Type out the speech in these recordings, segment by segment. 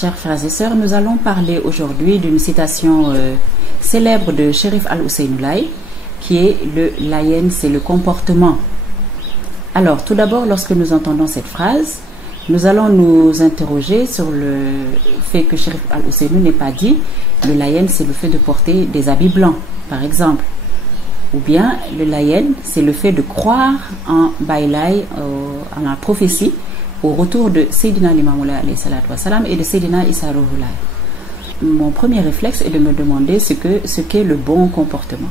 Chers frères et sœurs, nous allons parler aujourd'hui d'une citation célèbre de Cherif Al-Husseinoulaye qui est le layen, c'est le comportement. Alors, tout d'abord, lorsque nous entendons cette phrase, nous allons nous interroger sur le fait que Cherif Al-Husseinoulaye n'ait pas dit le layen, c'est le fait de porter des habits blancs, par exemple. Ou bien, le layen, c'est le fait de croire en Baïlaï, en la prophétie, au retour de Sayyidina Limamoulaye alayhi salatu wassalam et de Sayyidina Issa Rouhoulaye. Mon premier réflexe est de me demander ce qu'est le bon comportement.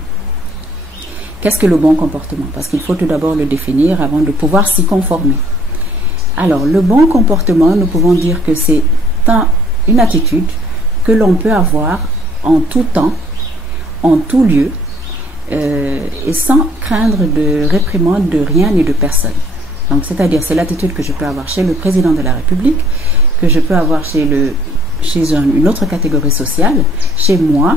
Qu'est-ce que le bon comportement? Parce qu'il faut tout d'abord le définir avant de pouvoir s'y conformer. Alors, le bon comportement, nous pouvons dire que c'est une attitude que l'on peut avoir en tout temps, en tout lieu, et sans craindre de réprimande de rien ni de personne. Donc, c'est-à-dire, c'est l'attitude que je peux avoir chez le président de la République, que je peux avoir chez une autre catégorie sociale, chez moi,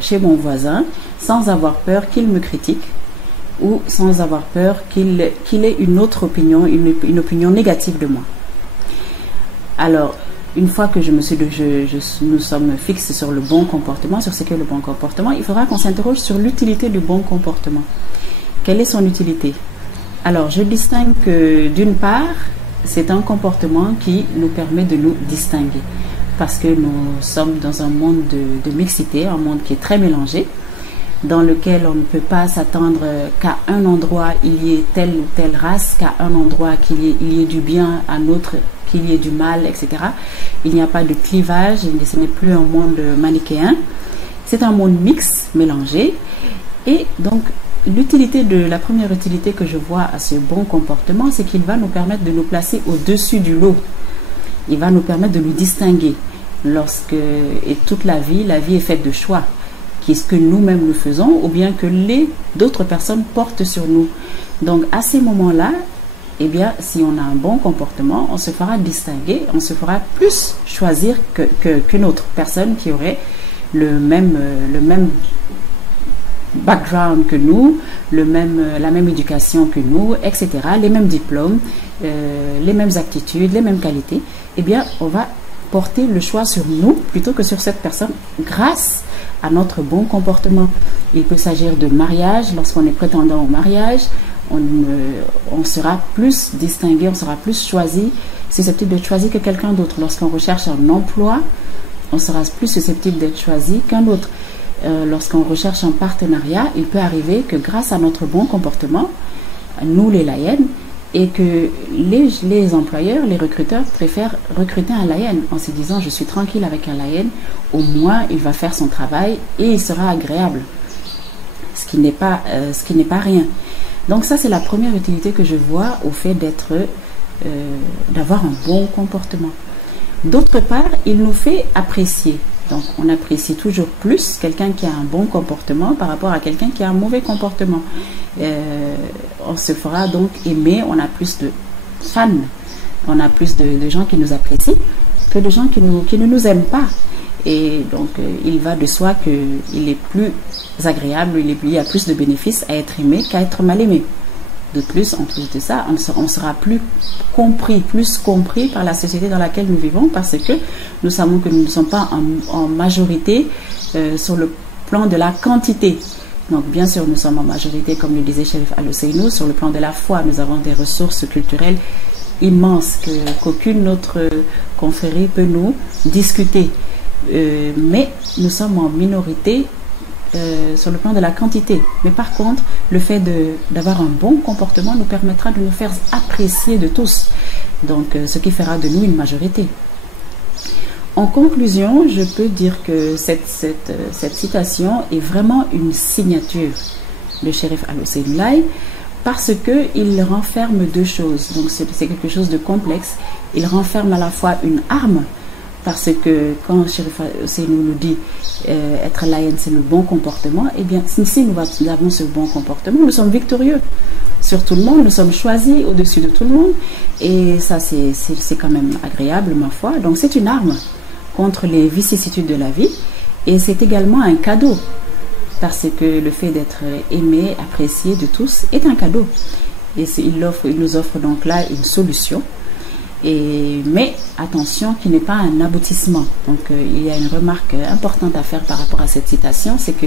chez mon voisin, sans avoir peur qu'il me critique ou sans avoir peur qu'il ait une autre opinion, une opinion négative de moi. Alors, une fois que nous sommes fixes sur le bon comportement, sur ce qu'est le bon comportement, il faudra qu'on s'interroge sur l'utilité du bon comportement. Quelle est son utilité? Alors, je distingue que d'une part, c'est un comportement qui nous permet de nous distinguer parce que nous sommes dans un monde de mixité, un monde qui est très mélangé, dans lequel on ne peut pas s'attendre qu'à un endroit il y ait telle ou telle race, qu'à un endroit il y ait du bien, à un autre qu'il y ait du mal, etc. Il n'y a pas de clivage, ce n'est plus un monde manichéen, c'est un monde mixte, mélangé, et donc la première utilité que je vois à ce bon comportement, c'est qu'il va nous permettre de nous placer au-dessus du lot. Il va nous permettre de nous distinguer. Et toute la vie est faite de choix. Qu'est-ce que nous-mêmes nous faisons ou bien que d'autres personnes portent sur nous. Donc, à ces moments-là, eh bien, si on a un bon comportement, on se fera distinguer, on se fera plus choisir qu'une autre personne qui aurait le même background que nous, la même éducation que nous, etc., les mêmes diplômes, les mêmes aptitudes, les mêmes qualités, eh bien, on va porter le choix sur nous plutôt que sur cette personne grâce à notre bon comportement. Il peut s'agir de mariage, lorsqu'on est prétendant au mariage, on sera plus distingué, on sera plus choisi, susceptible d'être choisi que quelqu'un d'autre. Lorsqu'on recherche un emploi, on sera plus susceptible d'être choisi qu'un autre. Lorsqu'on recherche un partenariat, il peut arriver que grâce à notre bon comportement, nous les layens, et que les employeurs, les recruteurs préfèrent recruter un layen en se disant je suis tranquille avec un layen, au moins il va faire son travail et il sera agréable, ce qui n'est pas rien. Donc ça, c'est la première utilité que je vois au fait d'avoir un bon comportement. D'autre part, il nous fait apprécier. Donc, on apprécie toujours plus quelqu'un qui a un bon comportement par rapport à quelqu'un qui a un mauvais comportement. On se fera donc aimer, on a plus de fans, on a plus de gens qui nous apprécient que de gens qui ne nous aiment pas. Et donc, il va de soi qu'il est plus agréable, il y a plus de bénéfices à être aimé qu'à être mal aimé. De plus, en plus de ça, on sera plus compris par la société dans laquelle nous vivons parce que nous savons que nous ne sommes pas en majorité sur le plan de la quantité. Donc, bien sûr, nous sommes en majorité, comme le disait Cherif Al-Husseinoulaye, sur le plan de la foi. Nous avons des ressources culturelles immenses qu'aucune autre confrérie peut nous discuter. Mais nous sommes en minorité sur le plan de la quantité. Mais par contre, le fait d'avoir un bon comportement nous permettra de nous faire apprécier de tous. Donc, ce qui fera de nous une majorité. En conclusion, je peux dire que cette citation est vraiment une signature de Cherif Al-Husseinoulaye parce qu'il renferme deux choses. Donc, c'est quelque chose de complexe. Il renferme à la fois une arme, parce que quand Cherif Al-Husseinoulaye nous dit être layen, c'est le bon comportement, eh bien, si nous avons ce bon comportement, nous sommes victorieux sur tout le monde, nous sommes choisis au-dessus de tout le monde, et ça, c'est quand même agréable, ma foi. Donc, c'est une arme contre les vicissitudes de la vie, et c'est également un cadeau, parce que le fait d'être aimé, apprécié de tous est un cadeau. Et il nous offre donc là une solution Mais attention, qui n'est pas un aboutissement. Donc il y a une remarque importante à faire par rapport à cette citation, c'est que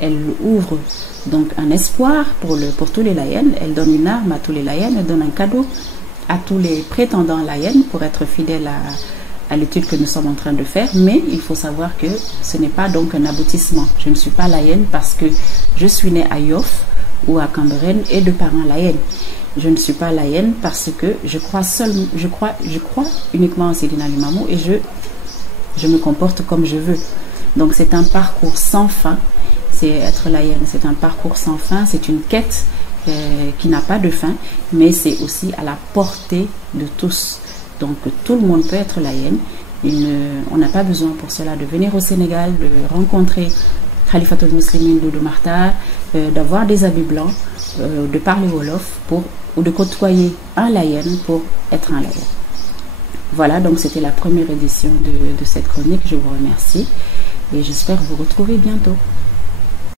elle ouvre donc un espoir pour tous les Layènes, elle donne une arme à tous les Layènes, elle donne un cadeau à tous les prétendants Layènes pour être fidèles à l'étude que nous sommes en train de faire, mais il faut savoir que ce n'est pas donc un aboutissement. Je ne suis pas Layène parce que je suis née à Yoff ou à Cambérène et de parents Layènes. Je ne suis pas Layène parce que je crois uniquement en Seydina Limamou et je me comporte comme je veux. Donc c'est un parcours sans fin, c'est être Layène, c'est un parcours sans fin, c'est une quête qui n'a pas de fin, mais c'est aussi à la portée de tous. Donc tout le monde peut être Layène. On n'a pas besoin pour cela de venir au Sénégal, de rencontrer Khalifatul Muslimin Doudou Makhtar, d'avoir des habits blancs, de parler Wolof ou de côtoyer un Layène pour être un Layène. Voilà, donc c'était la première édition de cette chronique. Je vous remercie et j'espère vous retrouver bientôt.